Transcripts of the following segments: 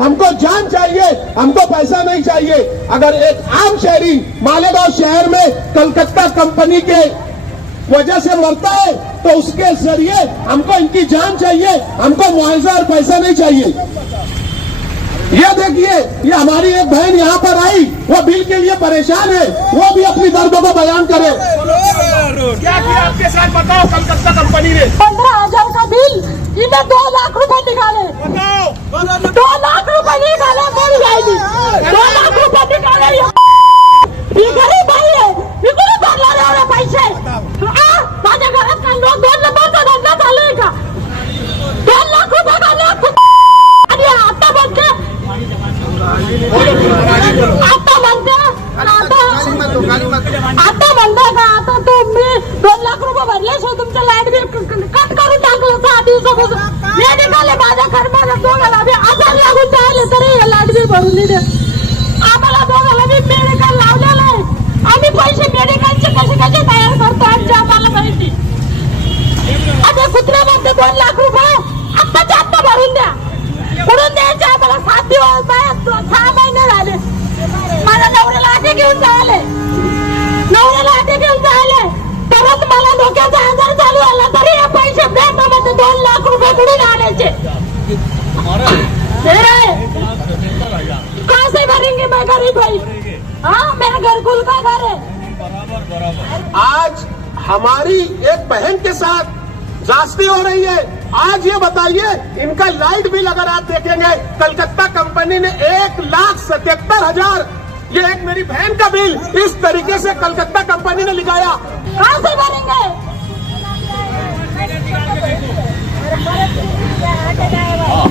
हमको जान चाहिए, हमको पैसा नहीं चाहिए। अगर एक आम शहरी मालेगांव शहर में कलकत्ता कंपनी के वजह से मरता है तो उसके जरिए हमको इनकी जान चाहिए, हमको मुआवजा और पैसा नहीं चाहिए। ये देखिए, ये हमारी एक बहन यहाँ पर आई, वो बिल के लिए परेशान है, वो भी अपनी दर्दों को बयान करे। क्या किया आपके साथ बताओ कलकत्ता कंपनी ने? 15,000 का बिल, इन्हें 2 लाख रुपए निकाले। बताओ 2 लाख रुपए निकाले, मर जाएगी। 2 लाख रुपए निकाले, ये गरीब भाई है, इनको नहीं भरला रहे हो पैसे। माझ्या घरात का लोक 2 नंबरचा धंदा चालू आहे का? 2 लाख रुपये का लोक आणि आता म्हणते का आता तुम्ही 2 लाख रुपये भरले सो तुमचं लाईट बिल कट करून टाकलं 6 दिवसापासून। हे निघाले माझ्या घरमध्ये दोघाला बी आजार लागून जायले तरी हे लाईट बिल भरून दिले। आम्हाला दोघाला बी मेडिकल लावलेलं आहे, आम्ही पैसे मेडिकलचे कसे तयार करतो आमच्या आम्हाला माहिती। आता कुत्रा म्हणते 2 लाख रुपये आत्ताच्या आत्ता भरून द्या, भरून द्यायचे आम्हाला 7 दिवस 6 महिने झाले। माझ्या नवऱ्याला आधी घेऊन जायले, परत मला डोक्याचा आजार चालू आला तरी हे पैसे भेटा म्हणजे 2 लाख रुपये कुठून आणायचे? कहाँ से भरेंगे? मैं गरीब भाई, हाँ मेरा घर कुल का घर है। आज हमारी एक बहन के साथ जांचती हो रही है। आज ये बताइए, इनका लाइट बिल अगर आप देखेंगे, कलकत्ता कंपनी ने 1,77,000, ये एक मेरी बहन का बिल इस तरीके से कलकत्ता कंपनी ने लिखाया। कहाँ से भरेंगे?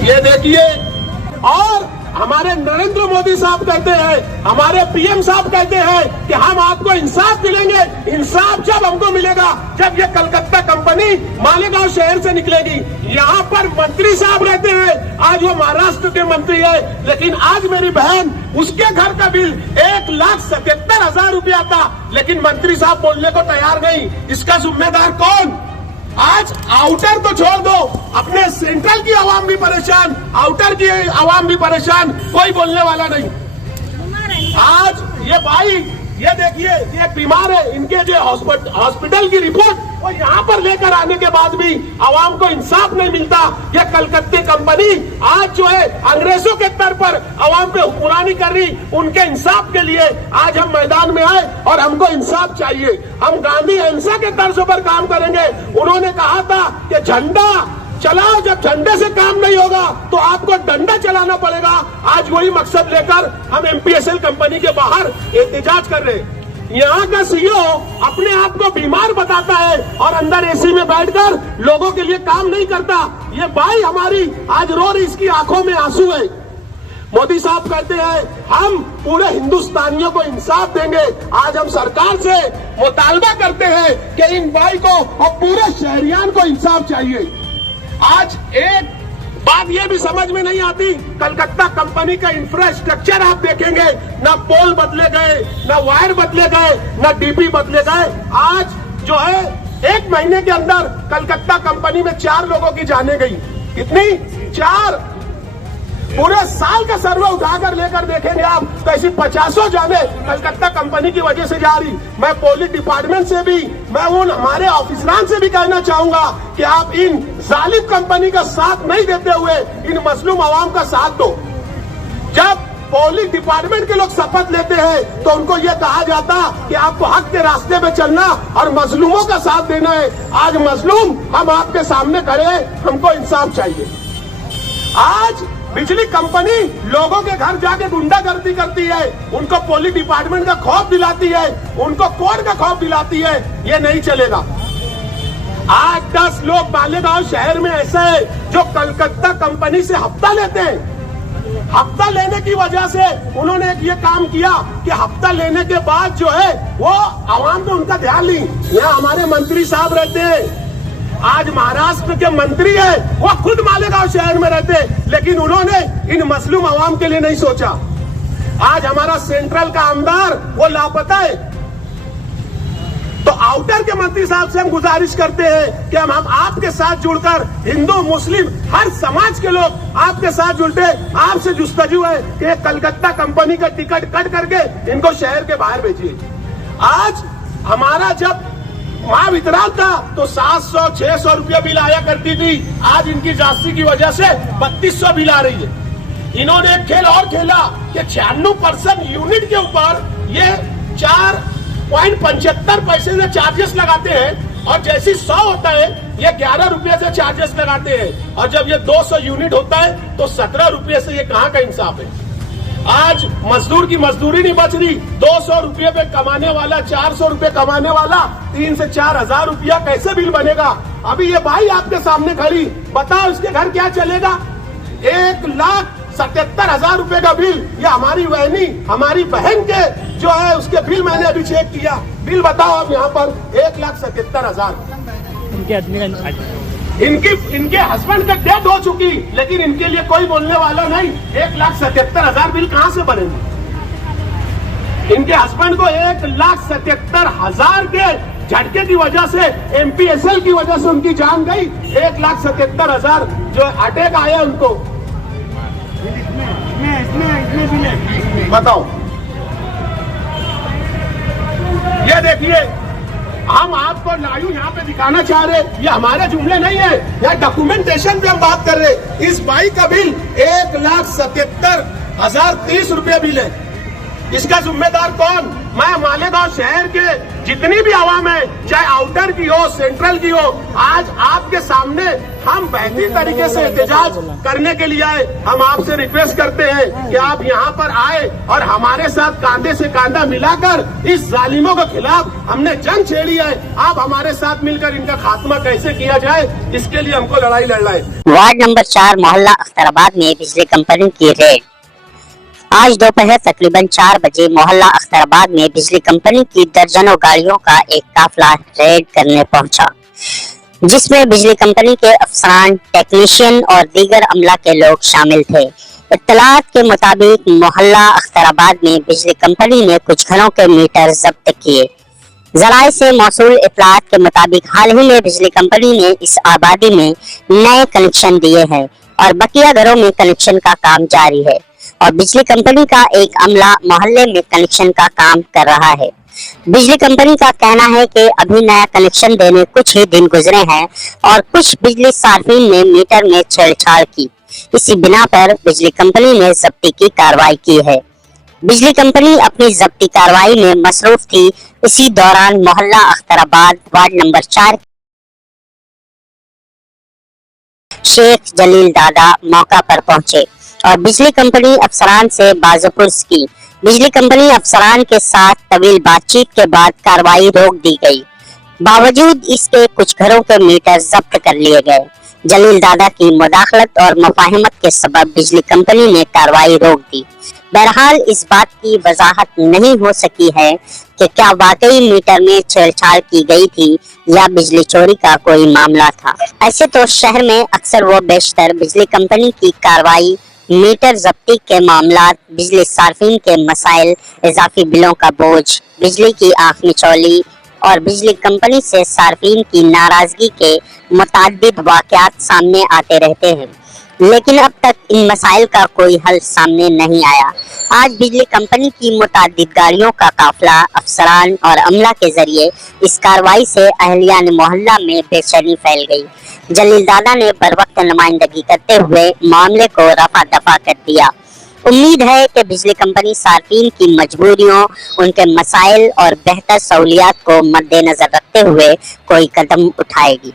ये देखिए, और हमारे नरेंद्र मोदी साहब कहते हैं, हमारे पीएम साहब कहते हैं कि हम आपको इंसाफ दिलाएंगे। इंसाफ जब हमको मिलेगा जब ये कलकत्ता कंपनी मालेगांव शहर से निकलेगी। यहाँ पर मंत्री साहब रहते हैं, आज वो महाराष्ट्र के मंत्री है, लेकिन आज मेरी बहन, उसके घर का बिल 1,77,000 रुपया था, लेकिन मंत्री साहब बोलने को तैयार नहीं। इसका जिम्मेदार कौन? आज आउटर तो छोड़ दो, अपने सेंट्रल की आवाम भी परेशान, आउटर की आवाम भी परेशान, कोई बोलने वाला नहीं। आज ये भाई, ये देखिए, ये बीमार है, इनके जो हॉस्पिटल की रिपोर्ट वो यहाँ पर लेकर आने के बाद भी आवाम को इंसाफ नहीं मिलता। ये कलकत्ते कंपनी आज जो है अंग्रेजों के तौर पर आवाम पे हुक्मरानी कर रही, उनके इंसाफ के लिए आज हम मैदान में आए और हमको इंसाफ चाहिए। हम गांधी अहिंसा के तर्ज पर काम करेंगे। उन्होंने कहा था कि झंडा चलाओ, जब झंडे से काम नहीं होगा तो आपको डंडा चलाना पड़ेगा। आज वही मकसद लेकर हम एमपीएसएल कंपनी के बाहर एहतजाज कर रहे हैं। यहाँ का सीईओ अपने आप को बीमार बताता है और अंदर एसी में बैठकर लोगों के लिए काम नहीं करता। ये भाई हमारी आज रो रही, इसकी आंखों में आंसू है। मोदी साहब कहते हैं हम पूरे हिंदुस्तानियों को इंसाफ देंगे। आज हम सरकार से मुतालबा करते हैं कि इन भाई को और पूरे शहरियान को इंसाफ चाहिए। आज एक बात ये भी समझ में नहीं आती, कलकत्ता कंपनी का इंफ्रास्ट्रक्चर आप देखेंगे, ना पोल बदले गए, ना वायर बदले गए, ना डीपी बदले गए। आज जो है 1 महीने के अंदर कलकत्ता कंपनी में 4 लोगों की जाने गई। कितनी? 4। पूरे साल का सर्वे उठाकर लेकर देखेंगे आप तो ऐसी 50 जाने कलकत्ता कंपनी की वजह से जा रही। मैं पुलिस डिपार्टमेंट से भी, मैं उन हमारे ऑफिसरान से भी कहना चाहूंगा कि आप इन जालिम कंपनी का साथ नहीं देते हुए इन मजलूम आवाम का साथ दो। जब पुलिस डिपार्टमेंट के लोग शपथ लेते हैं तो उनको ये कहा जाता कि आपको हक के रास्ते पे चलना और मजलूमों का साथ देना है। आज मजलूम हम आपके सामने खड़े हैं, हमको इंसाफ चाहिए। आज बिजली कंपनी लोगों के घर जाके गुंडागर्दी करती है, उनको पुलिस डिपार्टमेंट का खौफ दिलाती है, उनको कोर्ट का खौफ दिलाती है। ये नहीं चलेगा। आज 10 लोग मालेगांव शहर में ऐसे हैं जो कलकत्ता कंपनी से हफ्ता लेते हैं। हफ्ता लेने की वजह से उन्होंने ये काम किया कि हफ्ता लेने के बाद जो है वो आवाम पे उनका ध्यान ली। यहाँ हमारे मंत्री साहब रहते हैं, आज महाराष्ट्र के मंत्री है, वो खुद मालेगांव शहर में रहते, लेकिन उन्होंने इन मजलूम आवाम के लिए नहीं सोचा। आज हमारा सेंट्रल का आमदार वो लापता है। तो आउटर के मंत्री साहब से हम गुजारिश करते हैं कि हम आपके साथ जुड़कर हिंदू मुस्लिम हर समाज के लोग आपके साथ जुड़ते, आपसे जुस्तजू है कि कलकत्ता कंपनी का टिकट कट करके इनको शहर के बाहर भेजिए। आज हमारा जब महावितरण था तो 700-600 रुपया बिल आया करती थी, आज इनकी जांची की वजह से 3200 बिल आ रही है। इन्होंने एक खेल और खेला कि 96% यूनिट के ऊपर ये 4.75 पैसे से चार्जेस लगाते हैं और जैसे 100 होता है ये 11 रुपये से चार्जेस लगाते हैं, और जब ये 200 यूनिट होता है तो 17 रुपये से ये कहाँ का इंसाफ है। आज मजदूर की मजदूरी नहीं बच रही, 200 रुपये पे कमाने वाला 400 रुपये कमाने वाला 3 से 4 हजार रुपया कैसे बिल बनेगा। अभी ये भाई आपके सामने खड़ी, बताओ इसके घर क्या चलेगा। 1,77,000 रुपए का बिल, ये हमारी बहनी हमारी बहन के जो है उसके बिल मैंने अभी चेक किया, बिल बताओ आप यहाँ पर 1,77,000। इनके हस्बैंड का डेथ हो चुकी, लेकिन इनके लिए कोई बोलने वाला नहीं। 1,77,000 बिल कहाँ से बनेंगे। इनके हस्बैंड को 1,77,000 के झटके की वजह से, MPSL की वजह से उनकी जान गई। 1,77,000 जो अटैक आया उनको, बताओ। ये देखिए, हम आपको लाइव यहाँ पे दिखाना चाह रहे, ये हमारे जुमले नहीं है, यहाँ डॉक्यूमेंटेशन पे हम बात कर रहे। इस बाइक का बिल 1,77,030 रुपये बिल है। इसका जिम्मेदार कौन। मैं मालेगांव शहर के जितनी भी आवाम है, चाहे आउटर की हो सेंट्रल की हो, आज आपके सामने हम बेहतरीन तरीके से एहतजाज करने के लिए आए। हम आपसे रिक्वेस्ट करते हैं कि आप यहाँ पर आए और हमारे साथ कांधे से कांधा मिलाकर इस जालिमों के खिलाफ हमने जंग छेड़ी है। आप हमारे साथ मिलकर इनका खात्मा कैसे किया जाए, इसके लिए हमको लड़ाई लड़ना है। वार्ड नंबर 4 मोहल्ला अख्तराबाद में बिजली कंपनी की रेड। आज दोपहर तकरीबन 4 बजे मोहल्ला अख्तराबाद में बिजली कंपनी की दर्जनों गाड़ियों का एक काफिला रेड करने पहुंचा, जिसमें बिजली कंपनी के अफसरान, टेक्नीशियन और दीगर अमला के लोग शामिल थे। इत्तलात के मुताबिक मोहल्ला अख्तराबाद में बिजली कंपनी ने कुछ घरों के मीटर जब्त किए। जराये से मौसूल इत्तलात के मुताबिक हाल ही में बिजली कंपनी ने इस आबादी में नए कनेक्शन दिए हैं और बकिया घरों में कनेक्शन का काम जारी है और बिजली कंपनी का एक अमला मोहल्ले में कनेक्शन का काम कर रहा है। बिजली कंपनी का कहना है कि अभी नया कनेक्शन देने कुछ ही दिन गुजरे हैं और कुछ बिजली सार्फिन ने मीटर में छेड़छाड़ की। इसी बिना पर बिजली कंपनी ने जब्ती की कार्रवाई की है। बिजली कंपनी अपनी जब्ती कार्रवाई में मसरूफ थी। इसी दौरान मोहल्ला अख्तराबाद वार्ड नंबर 4 शेख जलील दादा मौका पर पहुंचे और बिजली कंपनी अफसरान से बाज़पुर्स की। बिजली कंपनी अफसरान के साथ तवील बातचीत के बाद कार्रवाई रोक दी गई। बावजूद इसके कुछ घरों के मीटर जब्त कर लिए गए। जलील दादा की मुदाखलत और मुफाहिमत के सबब बिजली कंपनी ने कार्रवाई रोक दी। बहरहाल इस बात की वजाहत नहीं हो सकी है कि क्या वाकई मीटर में छेड़छाड़ की गई थी या बिजली चोरी का कोई मामला था। ऐसे तो शहर में अक्सर व बेशतर बिजली कंपनी की कार्रवाई, मीटर जब्ती के मामला, बिजली सार्फिन के मसाइल, इजाफी बिलों का बोझ, बिजली की आंख मिचौली और बिजली कंपनी से सार्फिन की नाराजगी के मुताद्दिद वाक़यात सामने आते रहते हैं, लेकिन अब तक इन मसाइल का कोई हल सामने नहीं आया। आज बिजली कंपनी की मुताद्दिद गाड़ियों का काफिला अफसरान और अमला के जरिए इस कार्रवाई से अहलियान मोहल्ला में बेचैनी फैल गई। जलील दादा ने बर वक्त नुमाइंदगी करते हुए मामले को रफा दफा कर दिया। उम्मीद है कि बिजली कंपनी सार्फिन की मजबूरियों, उनके मसाइल और बेहतर सहूलियात को मद्देनजर रखते हुए कोई कदम उठाएगी।